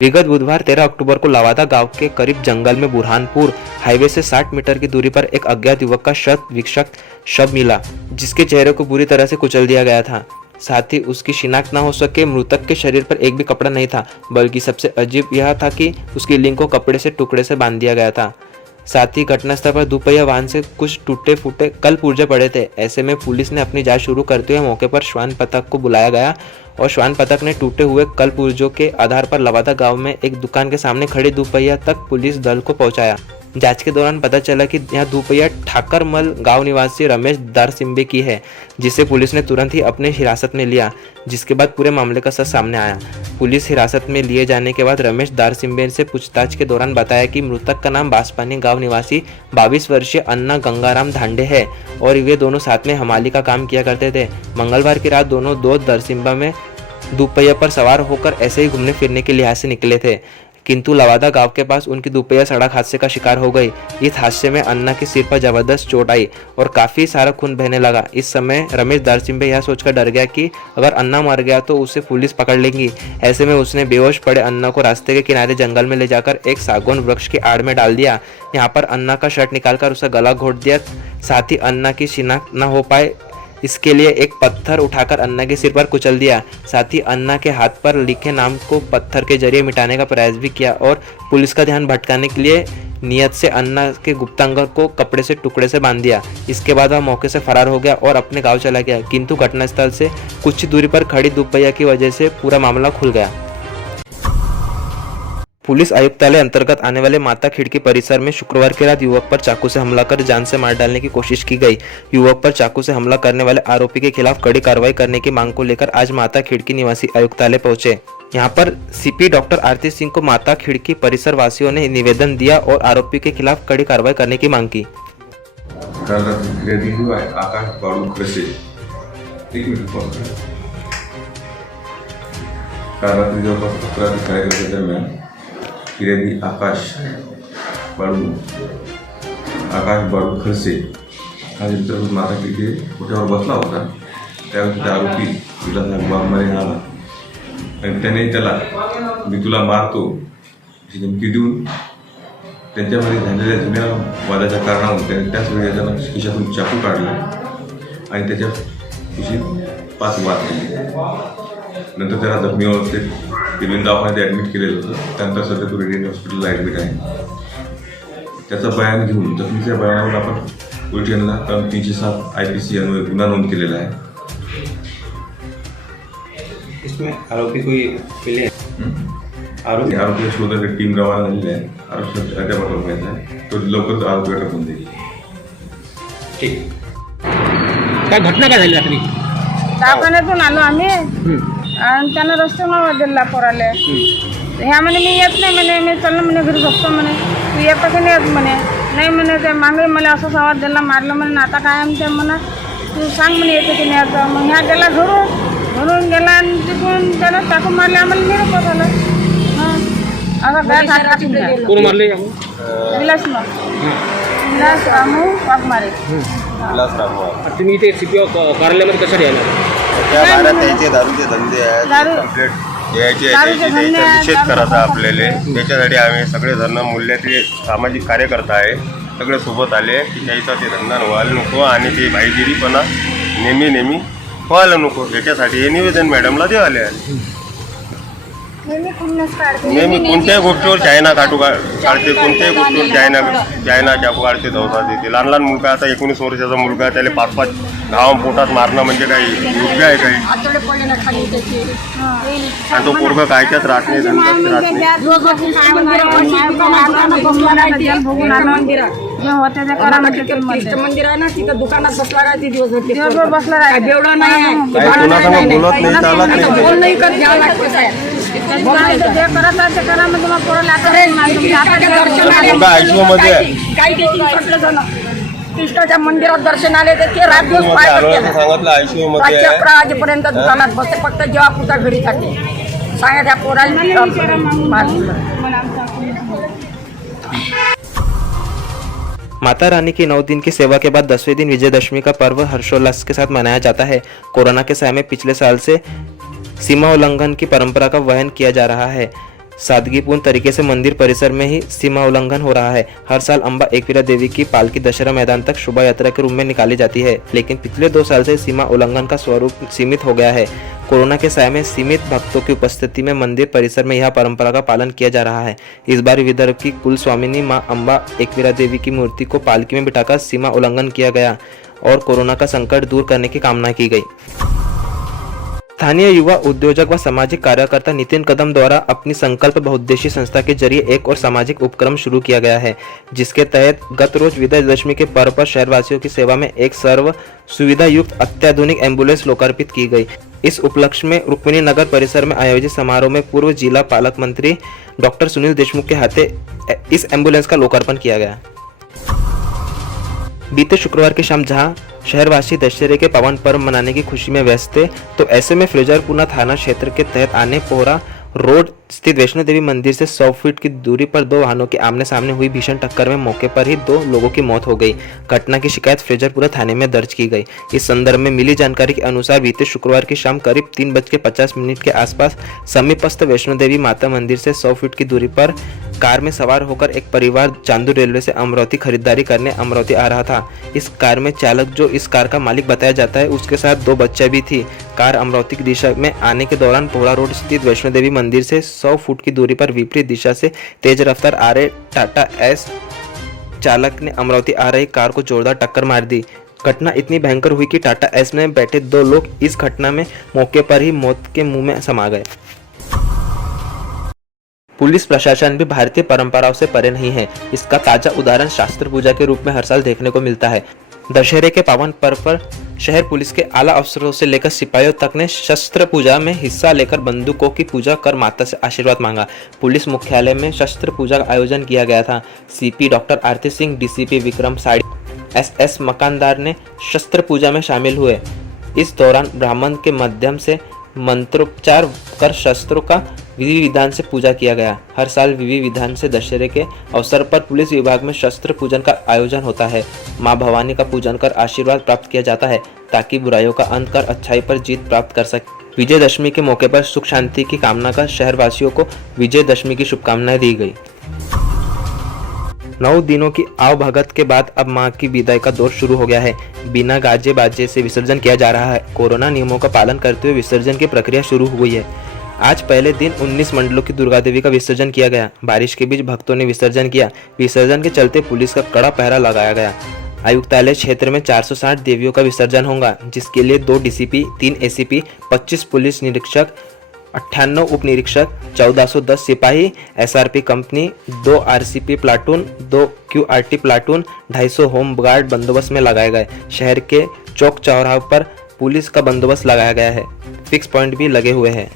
विगत बुधवार 13 अक्टूबर को लवादा गांव के करीब जंगल में बुरहानपुर हाईवे से 60 मीटर की दूरी पर एक अज्ञात युवक का शत विक्षत शव मिला, जिसके चेहरे को बुरी तरह से कुचल दिया गया था। साथ ही उसकी शिनाख्त न हो सके। मृतक के शरीर पर एक भी कपड़ा नहीं था, बल्कि सबसे अजीब यह था कि उसकी लिंग को कपड़े से टुकड़े से बांध दिया गया था। साथ ही घटनास्थल पर दोपहिया वाहन से कुछ टूटे फूटे कल पुर्जे पड़े थे। ऐसे में पुलिस ने अपनी जांच शुरू करते हुए मौके पर श्वान पथक को बुलाया गया और श्वान पथक ने टूटे हुए कल पुर्जों के आधार पर लवादा गांव में एक दुकान के सामने खड़े दोपहिया तक पुलिस दल को पहुंचाया। जांच के दौरान पता चला कि यह दोपहिया ठाकरमल गांव निवासी रमेश दारसिम्बे की है, जिसे पुलिस ने तुरंत ही अपने हिरासत में लिया, जिसके बाद पूरे मामले का सच सामने आया। पुलिस हिरासत में लिए जाने के बाद रमेश दारसिम्बे से पूछताछ के दौरान बताया कि मृतक का नाम बासपानी गांव निवासी 22 वर्षीय अन्ना गंगाराम धांडे है और वे दोनों साथ में हमाली का काम किया करते थे। मंगलवार की रात दोनों दोस्त दारसिम्बा में दोपहिया पर सवार होकर ऐसे ही घूमने फिरने के लिहाज से निकले थे, किंतु लवादा गांव के पास उनकी दोपहिया सड़क हादसे का शिकार हो गई। इस हादसे में अन्ना के सिर पर जबरदस्त चोट आई और काफी सारा खून बहने लगा। इस समय रमेश दारसिम्बे यह सोचकर डर गया कि अगर अन्ना मर गया तो उसे पुलिस पकड़ लेगी। ऐसे में उसने बेहोश पड़े अन्ना को रास्ते के किनारे जंगल में ले जाकर एक सागौन वृक्ष की आड़ में डाल दिया। यहाँ पर अन्ना का शर्ट निकालकर उसका गला घोट दिया। साथ ही अन्ना की शिनाख्त न हो पाए इसके लिए एक पत्थर उठाकर अन्ना के सिर पर कुचल दिया। साथ ही अन्ना के हाथ पर लिखे नाम को पत्थर के जरिए मिटाने का प्रयास भी किया और पुलिस का ध्यान भटकाने के लिए नियत से अन्ना के गुप्तांग को कपड़े से टुकड़े से बांध दिया। इसके बाद वह मौके से फरार हो गया और अपने गांव चला गया, किंतु घटनास्थल से कुछ ही दूरी पर खड़ी दोपहिया की वजह से पूरा मामला खुल गया। पुलिस आयुक्तालय अंतर्गत आने वाले माता खिड़की परिसर में शुक्रवार की रात युवक पर चाकू से हमला कर जान से मार डालने की कोशिश की गई। युवक पर चाकू से हमला करने वाले आरोपी के खिलाफ कड़ी कार्रवाई करने की मांग को लेकर आज माता खिड़की निवासी आयुक्तालय पहुंचे। यहां पर सीपी डॉक्टर आरती सिंह को माता खिड़की परिसर वासियों ने निवेदन दिया और आरोपी के खिलाफ कड़ी कार्रवाई करने की मांग की। फिर्यादी आकाश बाळू खडसे हा इंटरव्ह्यू माता खिडकी कुठ्यावर बसला होता। त्यावेळी त्या आरोपी तुला मारे आला आणि त्याने त्याला मी तुला मारतो ही धमकी देऊन त्यांच्यामध्ये झालेल्या जुन्या वादाच्या कारणावरून त्याने त्याच वेळी त्याला खिशातून चाकू काढला आणि त्याच्या खिशीत 5 वार केले। नंतर त्याला जखमी अवस्थेत दिल्ली दवाखान्यात ॲडमिट केलेलं होतं। त्यानंतर सध्या तो रेडियन हॉस्पिटलला ॲडमिट आहे। त्याचं बयान घेऊन जखमीच्या बयानावर आपण पोलीस स्टेशनला कलम 307 IPC अन्वये गुन्हा नोंद केलेला आहे। इसमें आरोपी कोई मिले आरोपी शोधासाठी टीम रवाना झालेली आहे। आरोपी अद्याप अटक व्हायचा आहे, तो लवकर आरोपी अटक होऊन जाईल। ठीक काय घटना काय झाली रात्री? दवाखान्यातून आलो आम्ही आणि त्यानं रस्त्यावर दिला पोराले। ह्या म्हणे मी येत नाही म्हणे, मी चाललं म्हणे घरी झोपतो म्हणे, तू येतं की नाही येत म्हणे, नाही म्हणे ते मागे मला असं आवाज दिला मारलं म्हणे, आता काय म्हणते म्हणा तू सांग म्हणे येतं की नाही येतं। मग ह्या गेला घरून गेला आणि तिकडून त्याला टाकून मारले, आम्हाला निरोप झालं। असं काय झालं? कोण मारले? विलास रामू वाघमारे। तुम्ही इथे CPO कार्यालयामध्ये कशासाठी आला? त्या भागात त्याचे दारूचे धंदे आहेत, कंप्लेंट द्यायचे त्याचा निषेध करायचा आपल्याला। त्याच्यासाठी आम्ही सगळे जण मूल्यातले सामाजिक कार्यकर्ता आहे, सगळे सोबत आले की त्याचा ते धंदा व्हायला नको आणि ते भाईगिरीपणा नेहमी व्हायला नको, याच्यासाठी हे निवेदन मॅडमला द्यायला आले। नेहमी कोणत्याही गोष्टीवर चायना काढते, कोणत्याही गोष्टीवर चायना चाकू काढते, धावतात येते। लहान मुलगा, आता 19 वर्षाचा मुलगा, त्याला 5 घाव पोटात मारणं म्हणजे काही योग्य आहे काही? आणि तो पोरगा कायच्याच राहत नाही, धंदाच राहत नाही। मंदिर आहे ना तिथं, दुकानात बसला राहते, दिवसभर बसला राहते, एवढं नाही कोणासमोर बोलत नाही, चालत नाही, बोल नाही करत घ्यावं लागतं। जे करत आहे ते करा, म्हणजे मग पोराला आयसीयू मध्ये कृष्णाच्या मंदिरात दर्शन आले तर ते रात दिवस सांगितलं आयसीयू मध्ये 11 वाजेपर्यंत दुकानात बसते, फक्त जेव्हा पुढचा घरी जाते सांगा त्या पोरांनी। माता रानी की 9 दिन की सेवा के बाद 10वें दिन विजयदशमी का पर्व हर्षोल्लास के साथ मनाया जाता है। कोरोना के समय में पिछले साल से सीमा उल्लंघन की परंपरा का वहन किया जा रहा है। सादगीपूर्ण तरीके से मंदिर परिसर में ही सीमा उल्लंघन हो रहा है। हर साल अम्बा एकवीरा देवी की पालकी दशहरा मैदान तक शोभा यात्रा के रूप में निकाली जाती है, लेकिन पिछले 2 साल से सीमा उल्लंघन का स्वरूप सीमित हो गया है। कोरोना के साय में सीमित भक्तों की उपस्थिति में मंदिर परिसर में यह परंपरा का पालन किया जा रहा है। इस बार विदर्भ की कुल स्वामिनी मां अम्बा एकवीरा देवी की मूर्ति को पालकी में बिठाकर सीमा उल्लंघन किया गया और कोरोना का संकट दूर करने की कामना की गई। स्थानीय युवा उद्योजक व सामाजिक कार्यकर्ता नितिन कदम द्वारा अपनी संकल्प बहुउद्देशीय संस्था के जरिए एक और सामाजिक उपक्रम शुरू किया गया है, जिसके तहत गत रोज विजयदशमी के पर्व पर शहरवासियों की सेवा में एक सर्व सुविधा युक्त अत्याधुनिक एम्बुलेंस लोकार्पित की गई। इस उपलक्ष्य में रुक्मिणी नगर परिसर में आयोजित समारोह में पूर्व जिला पालक मंत्री डॉक्टर सुनील देशमुख के हाथे इस एम्बुलेंस का लोकार्पण किया गया। बीते शुक्रवार की शाम जहां शहरवासी दशहरे के पावन पर्व मनाने की खुशी में व्यस्त थे, तो ऐसे में फिरोजपुर थाना क्षेत्र के तहत आने पोहरा रोड स्थित वैष्णो देवी मंदिर से 100 फीट की दूरी पर 2 वाहनों के आमने सामने हुई भीषण टक्कर में मौके पर ही 2 लोगों की मौत हो गई। घटना की शिकायत फिरोजपुर थाने में दर्ज की गई। इस संदर्भ में मिली जानकारी के अनुसार बीते शुक्रवार की शाम करीब 3:50 के आसपास समीपस्थ वैष्णो देवी माता मंदिर से 100 फीट की दूरी पर कार में सवार होकर एक परिवार चांदू रेलवे से अमरावती खरीदारी करने अमरावती आ रहा था। इस कार में चालक, जो इस कार का मालिक बताया जाता है, उसके साथ 2 बच्चे भी थी। कार अमरावती की दिशा में आने के दौरान पोहरा रोड स्थित वैष्णो देवी मंदिर से 100 फुट की दूरी पर विपरीत दिशा से तेज रफ्तार आ रहे टाटा एस चालक ने अमरावती आ रही कार को जोरदार टक्कर मार दी। घटना इतनी भयंकर हुई कि टाटा एस में बैठे 2 लोग इस घटना में मौके पर ही मौत के मुंह में समा गए। पुलिस प्रशासन भी भारतीय परंपराओं से परे नहीं है। इसका ताजा उदाहरण शास्त्र पूजा के रूप में हर साल देखने को मिलता है। दशहरे के पावन पर्व पर शहर पुलिस के आला अफसरों से लेकर सिपाहियों तक ने शस्त्र पूजा में हिस्सा लेकर बंदूकों की पूजा कर माता से आशीर्वाद मांगा। पुलिस मुख्यालय में शस्त्र पूजा का आयोजन किया गया था। सीपी डॉक्टर आरती सिंह, डीसीपी विक्रम साड़ी, एसएस मकानदार ने शस्त्र पूजा में शामिल हुए। इस दौरान ब्राह्मण के माध्यम से मंत्रोच्चार कर शस्त्रों का विधि विधान से पूजा किया गया। हर साल विधि विधान से दशहरे के अवसर पर पुलिस विभाग में शस्त्र पूजन का आयोजन होता है। मां भवानी का पूजन कर आशीर्वाद प्राप्त किया जाता है, ताकि बुराइयों का अंत कर अच्छाई पर जीत प्राप्त कर सके। विजयदशमी के मौके पर सुख शांति की कामना कर शहरवासियों को विजयदशमी की शुभकामनाएं दी गई। 9 दिनों की आवभगत के बाद अब मां की विदाई का दौर शुरू हो गया है। बिना गाजे बाजे से विसर्जन किया जा रहा है। कोरोना नियमों का पालन करते हुए विसर्जन की प्रक्रिया शुरू हो गई है। आज पहले दिन 19 मंडलों की दुर्गा देवी का विसर्जन किया गया। बारिश के बीच भक्तों ने विसर्जन किया। विसर्जन के चलते पुलिस का कड़ा पहरा लगाया गया। आयुक्तालय क्षेत्र में 460 देवियों का विसर्जन होगा, जिसके लिए 2 डीसीपी, 3 एसीपी, 25 पुलिस निरीक्षक, 98 उप निरीक्षक, 1410 सिपाही, SRP company, 2 RCP platoon, 2 QRT platoon, 250 home guard बंदोबस्त में लगाए गए। शहर के चौक चौराहों पर पुलिस का बंदोबस्त लगाया गया है। फिक्स पॉइंट भी लगे हुए हैं।